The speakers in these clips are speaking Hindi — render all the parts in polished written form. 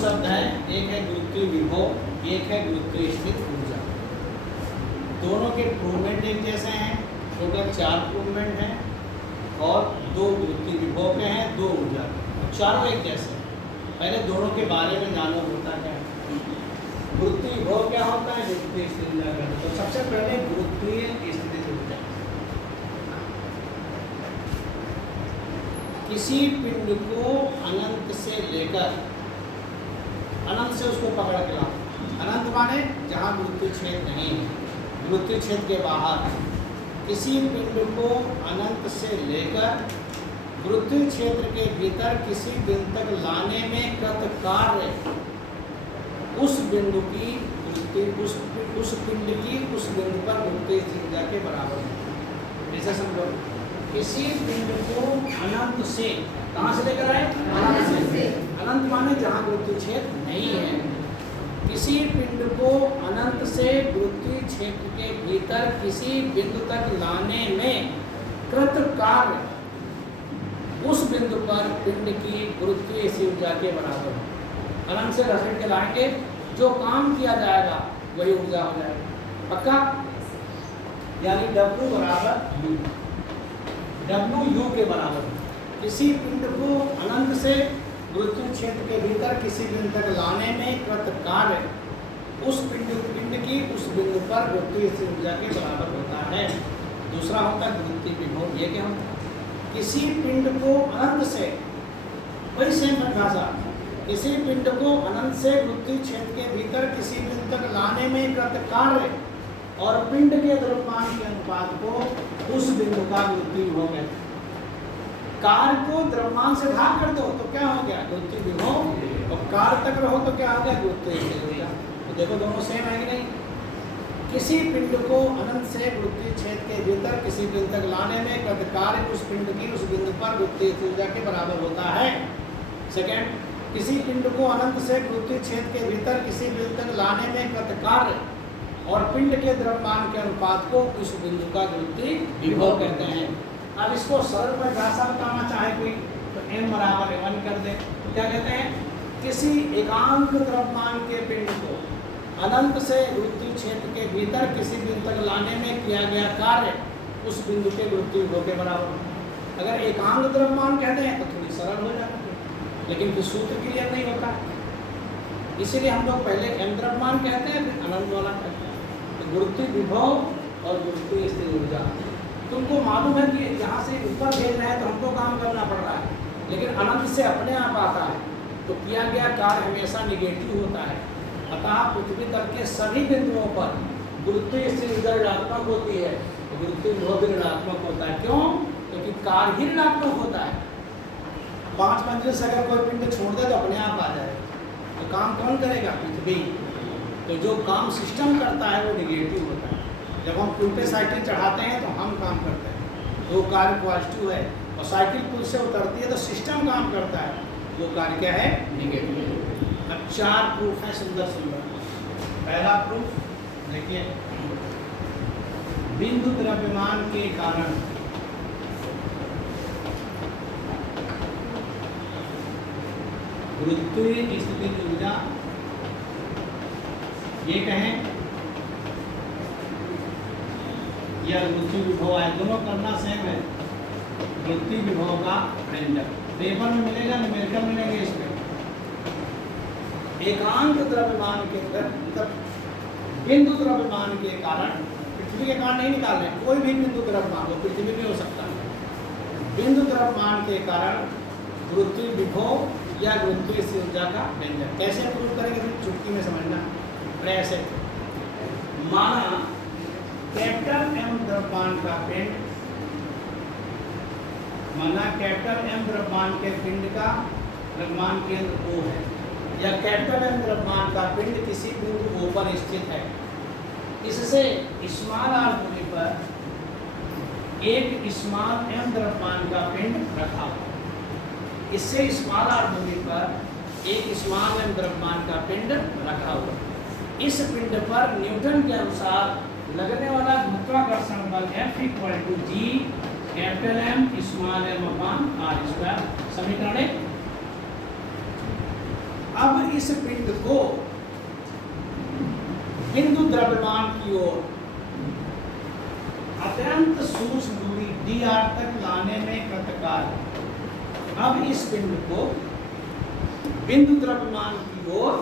शब्द हैं, एक है गुरुत्वीय विभव, एक है गुरुत्वीय स्थित ऊर्जा। दोनों के प्रूवमेंट एक जैसे हैं, टोटल 4 प्रूवमेंट हैं और 2 गुरुत्वीय विभव के हैं, 2 ऊर्जा के, चारों एक जैसे हैं। पहले दोनों के बारे में जानो, होता क्या है। गुरुत्वीय विभव क्या होता है, गुरुत्वीय स्थित ऊर्जा क्या होता है। तो सबसे पहले गुरुत्वीय स्थित ऊर्जा। किसी पिंड को अनंत से लेकर, अनंत से उसको पकड़ के लाओ, अनंत माने जहाँ गुरुत्वीय क्षेत्र नहीं है, गुरुत्वीय क्षेत्र के बाहर, किसी पिंड को अनंत से लेकर गुरुत्वीय क्षेत्र के भीतर किसी बिंदु तक लाने में कृत कार्य उस बिंदु की उस पिंड की उस बिंदु पर गुरुत्वीय ऊर्जा के बराबर है। जैसे समझो, किसी पिंड को अनंत से, कहाँ से लेकर आए, अनंत से, अनंत माने जहाँ गुरुत्वीय क्षेत्र नहीं है, किसी पिंड को अनंत से गुरुत्वीय क्षेत्र के भीतर किसी बिंदु तक लाने में कृत कार्य उस बिंदु पर पिंड की गुरुत्वीय ऊर्जा के बराबर है। अनंत से घसीट के लाएंगे, जो काम किया जाएगा वही ऊर्जा हो जाएगा। पक्का? यानी W बराबर U, W U के बराबर। किसी पिंड को अनंत से गुरुत्वीय क्षेत्र के भीतर किसी बिंदु तक लाने में कृत कार्य उस पिंड की उस बिंदु पर गुरुत्वीय ऊर्जा के बराबर होता है। दूसरा होता है गुरुत्वीय विभव। ये क्या होता है? किसी पिंड को अनंत से, वही सेम परिभाषा, किसी पिंड को अनंत से गुरुत्वीय क्षेत्र के भीतर किसी बिंदु तक लाने में कृत कार्य और पिंड के द्रव्यमान के अनुपात को उस बिंदु का गुरुत्वीय विभव कहते हैं। कार्य को द्रव्यमान से भाग कर दो तो क्या हो गया, गुरुत्वीय विभव, और कार्य तक रहो तो क्या हो गया, गुरुत्वीय ऊर्जा। तो देखो दोनों सेम है कि नहीं। किसी पिंड को अनंत से गुरुत्वीय क्षेत्र के भीतर किसी बिंदु तक लाने में कृत कार्य उस पिंड की उस बिंदु पर गुरुत्वीय ऊर्जा के बराबर होता है। सेकेंड, किसी पिंड को अनंत से गुरुत्वीय क्षेत्र के भीतर किसी बिंदु तक लाने में कृत कार्य और पिंड के द्रव्यमान के अनुपात को उस बिंदु का गुरुत्वीय विभव कहते हैं। अब इसको सरल परिभाषा बताना चाहे कोई तो m बराबर 1 कर दे। तो क्या कहते हैं, किसी एकांक द्रव्यमान के पिंड को अनंत से गुरुत्वीय क्षेत्र के भीतर किसी बिंदु तक लाने में किया गया कार्य उस बिंदु के गुरुत्वीय विभव के बराबर। अगर एकांक द्रव्यमान कहते हैं तो थोड़ी सरल हो जाती है, लेकिन फिर सूत्र क्लियर नहीं होता, इसीलिए हम लोग पहले m द्रव्यमान कहते हैं फिर अनंत वाला कहते हैं। तो गुरुत्वीय विभव और गुरुत्वीय स्थिर ऊर्जा, तुमको मालूम है कि यहाँ से ऊपर भेज रहे हैं तो हमको काम करना पड़ रहा है, लेकिन अनंत से अपने आप आता है तो किया गया कार्य हमेशा निगेटिव होता है। अतः पृथ्वी तल के सभी बिंदुओं पर गुरुत्वीय स्थिर ऊर्जा ऋणात्मक होती है, तो गुरुत्वीय विभव भी ऋणात्मक होता है। क्यों? क्योंकि कार्य ही ऋणात्मक होता है। 5 मंजिल से अगर कोई पिंड छोड़ दे तो अपने आप आ जाए, तो काम कौन करेगा, पृथ्वी। तो जो काम सिस्टम करता है वो निगेटिव होता है। जब हम पुल पे साइकिल चढ़ाते हैं तो हम काम करते हैं, वो कार्य पॉजिटिव है, और साइकिल पुल से उतरती है तो सिस्टम काम करता है, वो कार्य क्या है, निगेटिव। अब 4 प्रूफ है सुंदर सुंदर। पहला प्रूफ देखिए, बिंदु द्रव्यमान के कारण गुरुत्वीय स्थितिज ऊर्जा, ये कहें या गुरुत्वीय विभव है, दोनों करना सेम है। गुरुत्वीय विभव का व्यंजक पेपर में मिलेगा, न्यूमेरिकल मिलेंगे इसमें। एकांक द्रव्यमान के बिंदु द्रव्यमान के कारण, पृथ्वी के कारण नहीं निकाल रहे, कोई भी बिंदु द्रव्यमान हो, पृथ्वी भी हो सकता है, बिंदु द्रव्यमान के कारण गुरुत्वीय विभव या गुरुत्वीय स्थिर ऊर्जा का व्यंजक। कैसे प्रूव करेंगे, चुटकी में समझना। ऐसे माना कैपिटल M द्रव्यमान का पिंड, माना कैपिटल M द्रव्यमान के पिंड का द्रव्यमान केंद्र O है, या कैपिटल M द्रव्यमान का पिंड किसी बिंदु O पर स्थित है। इससे स्मॉल r दूरी पर एक स्मॉल m द्रव्यमान का पिंड रखा हुआ, इससे स्मॉल r दूरी पर एक स्मॉल m द्रव्यमान का पिंड रखा हुआ। इस पिंड पर न्यूटन के अनुसार लगने वाला गुरुत्वाकर्षण बल F = G capital M small m/r²। समीकरण 1। अब इस पिंड को बिंदु द्रव्यमान की ओर अत्यंत सूक्ष्म दूरी dr तक लाने में कृतकार्य। अब इस पिंड को बिंदु द्रव्यमान की ओर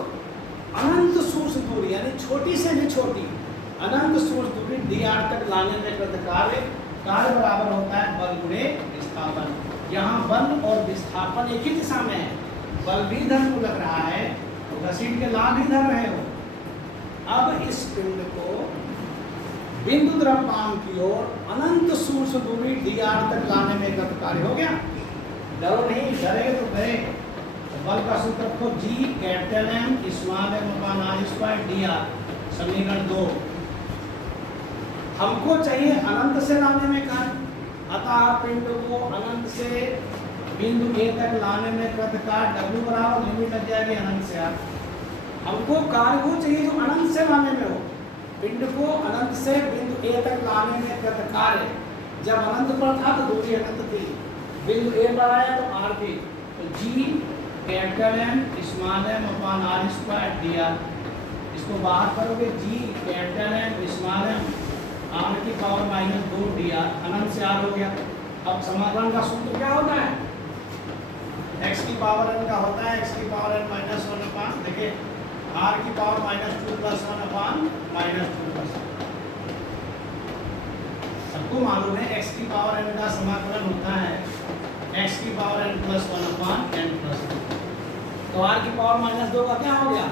अनंत सूक्ष्म दूरी यानी छोटी से भी छोटी अनंत सूक्ष्म दूरी dr तक लाने में कृतकार्य। कार्य बराबर होता है बल गुणे विस्थापन। यहाँ बल और विस्थापन एक ही दिशा में है। बल भी इधर को लग रहा है, घसीट के ला भी इधर रहे हो। अब इस पिंड को बिंदु द्रव्यमान की ओर अनंत सूक्ष्म दूरी dr तक लाने में कृतकार्य हो गया। डरो नहीं, डरेगे तो डरे। बल का सूत्र को G capital M small m upon r square dr, समीकरण 2। हमको चाहिए अनंत से लाने में कार्य, अतः पिंड को अनंत से बिंदु A तक लाने में कृतकार्य W बराबर लिमिट लग जाएगी अनंत से r। हमको कार्य को चाहिए जो अनंत से लाने में हो। पिंड को अनंत से बिंदु A तक लाने में कृतकार्य। जब अनंत पर था तो दूरी अनंत थी, बिंदु A पर आया तो r थी। तो G capital M small m upon r square dr, इसको बाहर करोगे G capital M small m r की पावर माइनस 2 dr, अनंत से r हो गया। अब समाकलन का सूत्र क्या होता है? x की पावर n का होता है x की पावर n माइनस 1 अपॉन, देखिए r की power minus 2 plus 1 upon minus 2 plus 1। सबको मालूम है x की पावर n का समाकलन होता है x की power n plus 1 upon n plus 1। तो r की पावर माइनस 2 का क्या हो गया?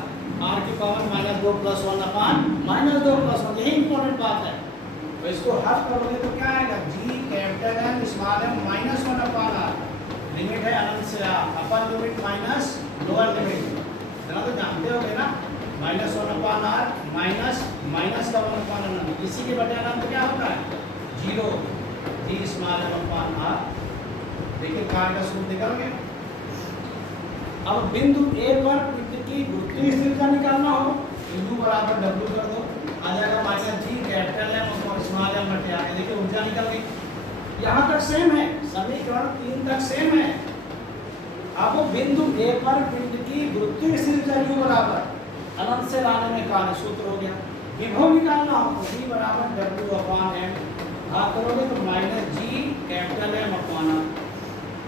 r की power minus 2 plus 1 upon minus 2 plus 1। यही इंपॉर्टेंट बात है। तो इसको हल करोगे तो क्या आएगा? G capital M small m minus 1 upon r, limit है अनंत से r, upper limit minus lower limit, जरा तो जानते होगे ना, minus 1 upon r minus minus का 1 अपॉन अनंत, इसी के बटे अनंत क्या होता है? 0 G small m upon r। देखिए कार्य का सूत्र निकल गया। अब बिंदु A पर पिंड की गुरुत्वीय स्थिरता निकालना हो, U बराबर W कर दो, आ जाएगा माइनस G कैपिटल M और स्मॉल m बटे r। देखिए ऊर्जा निकल गई। यहाँ तक सेम है, समीकरण 3 तक सेम है। अब बिंदु A पर पिंड की गुरुत्वीय स्थिरता U बराबर अनंत से लाने में कार्य सूत्र हो गया। विभव निकालना हो तो V बराबर W अपॉन M, भाग करोगे तो minus G capital M upon r।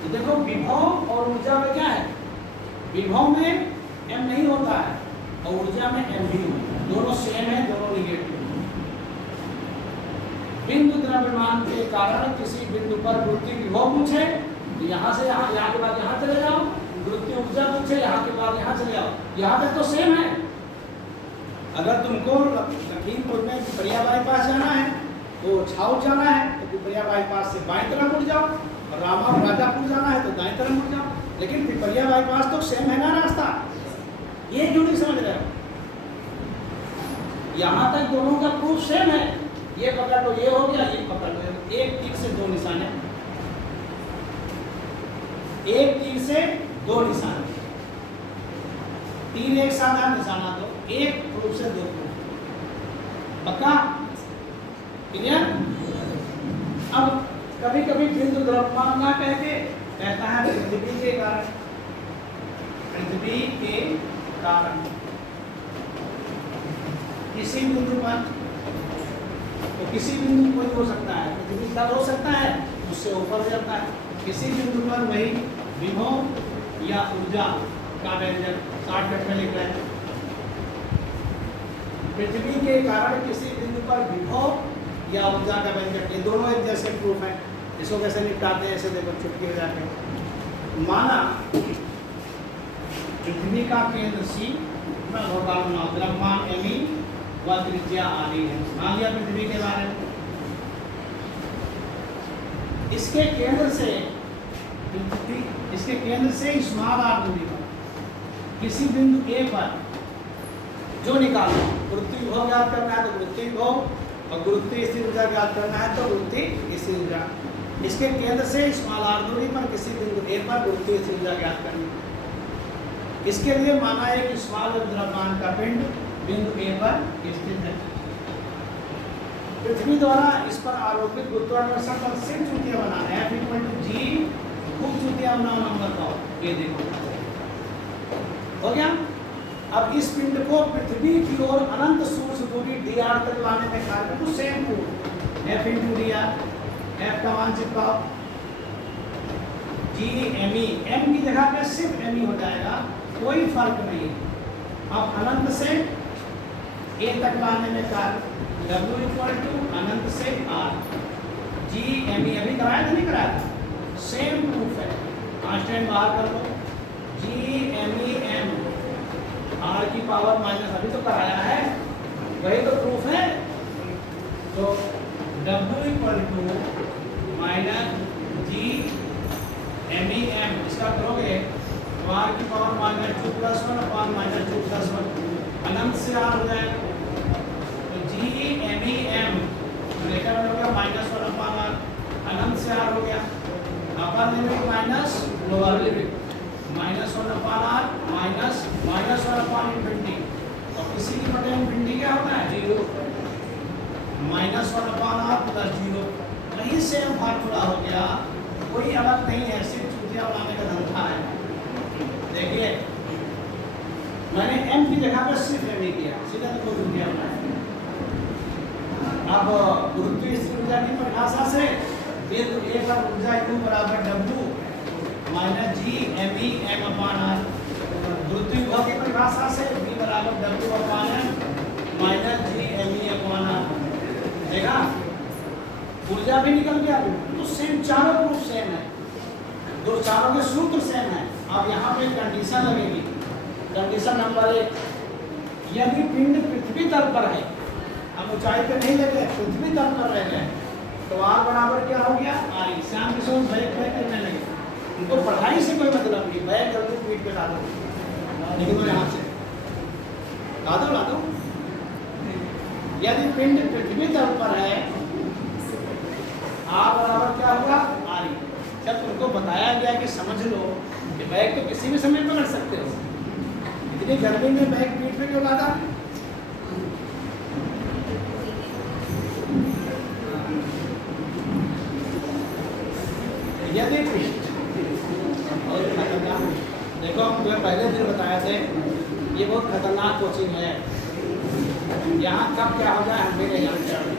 तो देखो विभव और ऊर्जा में क्या है? विभव में m नहीं होता है और ऊर्जा में m भी होता है, दोनों सेम है, दोनों निगेटिव। बिंदु द्रव्यमान के कारण किसी बिंदु पर गुरुत्वीय विभव पूछे तो यहाँ से यहाँ, यहाँ के बाद यहाँ चले जाओ। गुरुत्वीय ऊर्जा पूछे यहाँ के बाद यहाँ चले जाओ। यहाँ तक तो सेम है। अगर तुमको लखीमपुर में पिपरिया बाईपास जाना है तो छाऊ जाना है तो पिपरिया बाईपास से बाईं तरफ मुड़ जाओ, और रामा राजापुर जाना है तो दाईं तरफ मुड़ जाओ। लेकिन पिपरिया बाईपास तो सेम है ना रास्ता, ये क्यों नहीं समझ रहे हो? यहाँ तक दोनों का प्रूफ सेम है। ये पकड़ लो, ये हो गया, ये पकड़ लो, एक तीर से दो निशान है, एक तीर से दो निशान, तीर एक साधा निशाना दो, एक प्रूफ से दो प्रूफ, पक्का? क्लियर? अब कभी कभी बिंदु द्रव्यमान ना कहता है पृथ्वी के कारण, पृथ्वी के कारण किसी बिंदु पर, तो किसी बिंदु कोई हो सकता है, पृथ्वी तल हो सकता है, उससे ऊपर हो जाता है। किसी बिंदु पर वही विभव या ऊर्जा का व्यंजक शॉर्टकट में लिख रहे हैं। पृथ्वी के कारण किसी बिंदु पर विभव या ऊर्जा का व्यंजक, ये दोनों एक जैसे प्रूफ है। इसको कैसे निपटाते हैं? ऐसे देखो, छुटकी हो जाके माना पृथ्वी का केंद्र C, द्रव्यमान me व त्रिज्या आदि है। मान लिया पृथ्वी के बारे में, इसके केंद्र से स्मॉल r दूरी पर किसी बिंदु A पर जो निकालना, गुरुत्वीय विभव ज्ञात करना है तो गुरुत्वीय विभव, और गुरुत्वीय स्थिर ऊर्जा ज्ञात करना है तो गुरुत्वीय स्थिर ऊर्जा। इसके केंद्र से स्मॉल r दूरी पर किसी बिंदु A पर गुरुत्वीय स्थिर ऊर्जा ज्ञात करनी। इसके लिए माना है कि स्मॉल द्रव्यमान का पिंड बिंदु A पर स्थित है। पृथ्वी द्वारा इस पर आरोपित गुरुत्वाकर्षण पर सिर्फ चुटिया बना है, F = G, खूब चुटिया बनाओ नंबर पाओ। ये देखो हो गया। अब इस पिंड को पृथ्वी की ओर अनंत सूर्य दूरी dr तक लाने में कार्य तो same to f into dr, f का मान चिपकाओ g me, m की जगह पे सिर्फ me हो जाएगा, कोई फर्क नहीं। अब अनंत से a तक लाने में कार्य w इक्वल टू अनंत से r, g me अभी कराया था नहीं कराया था, सेम प्रूफ है। कांस्टेंट बाहर कर लो, g me m r की पावर माइनस, अभी तो कराया है, वही तो प्रूफ है। तो w equal to minus G M E M, इसका करोगे तो r की power minus 2 plus 1 upon minus 2 plus 1 अनंत से r हो जाएगा। तो जी एम ई एम लेकर हो गया माइनस 1 अपॉन r, अनंत से r हो गया, upper limit minus lower limit minus 1 upon r minus minus 1 upon infinity, और किसी की बटे इन्फिनिटी क्या होता है 0, माइनस 1 अपॉन r प्लस 0, वही सेम फार्मूला हो गया, कोई अलग नहीं है, सिर्फ चूतिया बनाने का धंधा है। देखिए मैंने m की जगह पर सिर्फ m ही किया, सीधा तो कोई चूतिया बनाया। अब गुरुत्वीय स्थिर ऊर्जा की परिभाषा से ये तो A का ऊर्जा U बराबर W minus G M E M upon R, गुरुत्वीय विभव की परिभाषा से V बराबर W upon M minus G M E upon R. देखा ऊर्जा भी निकल गया, तो सेम, चारों प्रूफ सेम है, दो चारों के सूत्र सेम है। अब यहाँ पे कंडीशन लगेगी, कंडीशन नंबर 1, यदि पिंड पृथ्वी तल पर है, हम ऊंचाई पे नहीं ले गए, पृथ्वी तल पर रह गए, तो r बराबर क्या हो गया आई। श्याम किशोर बैक करने लगे, उनको पढ़ाई से कोई मतलब नहीं, बैग जल्दी पीठ पे ला दो, निकलो यहाँ से, ला दो। यदि पिंड पृथ्वी तल पर है, r बराबर क्या होगा आरी। जब तुमको बताया गया कि समझ लो कि बैग तो किसी भी समय पकड़ सकते हो, इतनी गर्मी में बैग पीठ पे क्यों लादा? यदि देखो हम तुम्हें पहले दिन बताए थे, ये बहुत खतरनाक कोचिंग है, यहाँ कब क्या हो जाए हम भी नहीं जानते।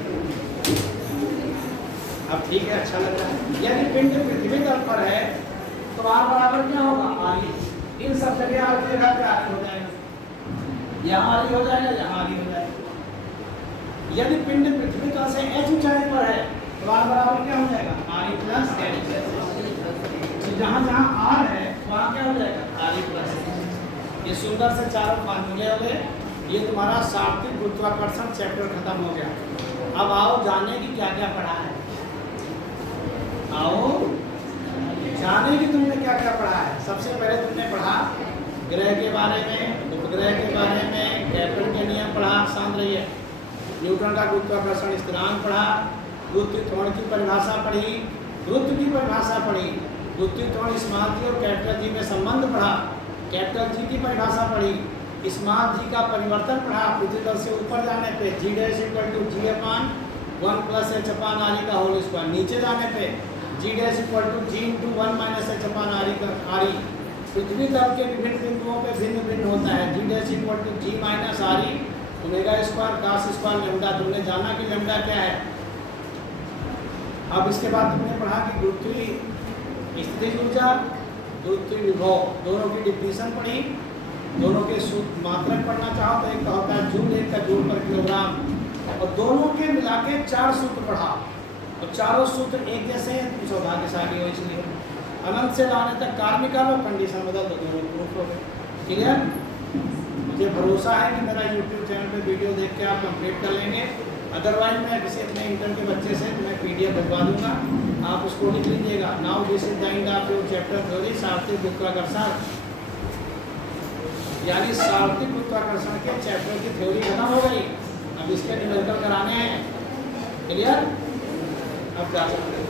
अब ठीक है, अच्छा लग रहा है। यदि पिंड पृथ्वी तल पर है तो r बराबर क्या होगा आरी, इन सब जगह r की जगह पे आरी हो जाएगा, यहाँ आरी हो जाएगा, यहाँ आरी हो जाएगा। यदि पिंड पृथ्वी तल से h ऊंचाई पर है तो r बराबर क्या हो जाएगा आरी प्लस h, जहाँ जहाँ r है वहाँ क्या हो जाएगा आरी प्लस h। ये सुंदर से चारों फार्मूले हो गए, ये तुम्हारा सार्वत्रिक गुरुत्वाकर्षण चैप्टर खत्म हो गया। अब आओ जाने की क्या क्या पढ़ा है, आओ जाने की तुमने क्या क्या पढ़ा है। सबसे पहले तुमने पढ़ा ग्रह के बारे में, उपग्रह के बारे में, केल्विन के नियम पढ़ा, शांत रहिए, न्यूटन का गुरुत्वाकर्षण स्थिरांक पढ़ा, गुरुत्वीय त्वरण की परिभाषा पढ़ी, गुरुत्व की परिभाषा पढ़ी, गुरुत्वीय त्वरण स्मॉल जी और कैपिटल जी में संबंध पढ़ा, कैपिटल जी की परिभाषा पढ़ी, स्मॉल जी का परिवर्तन पढ़ा, पृथ्वी तल से ऊपर जाने पे g dash equal to g upon 1 plus h upon r का होल स्क्वायर, नीचे जाने पे g dash equal to g into 1 minus h upon r का r। पृथ्वी तल के विभिन्न बिंदुओं पे भिन्न भिन्न होता है, g dash equal to g minus r omega square cos square lambda, तुमने जाना कि लैम्डा क्या है। अब इसके बाद तुमने पढ़ा कि गुरुत्वीय स्थितिज ऊर्जा, गुरुत्वीय विभव, दोनों की डिफिनीशन पढ़ी, दोनों के सूत्र मात्रक पढ़ना चाहो तो एक का होता है जूल, एक का जूल पर किलोग्राम, और दोनों के मिला के 4 सूत्र पढ़ा, और चारों सूत्र एक जैसे हैं, तुम सौभाग्यशाली हो इसलिए। अनंत से लाने तक कार्य निकालो, कंडीशन बदल दो, दोनों प्रूफ हो गए। क्लियर? मुझे भरोसा है कि मेरा यूट्यूब चैनल पे वीडियो देख के आप कंप्लीट कर लेंगे, अदरवाइज मैं किसी अपने इंटर के बच्चे से तुम्हें PDF भिजवा दूंगा, आप उसको लिख लीजिएगा। Now this is the end of your chapter theory, सार्वत्रिक गुरुत्वाकर्षण, यानी सार्वत्रिक गुरुत्वाकर्षण के चैप्टर की थ्योरी खत्म हो गई। अब इसके न्यूमेरिकल कराने हैं। क्लियर? अब जा सकते हैं।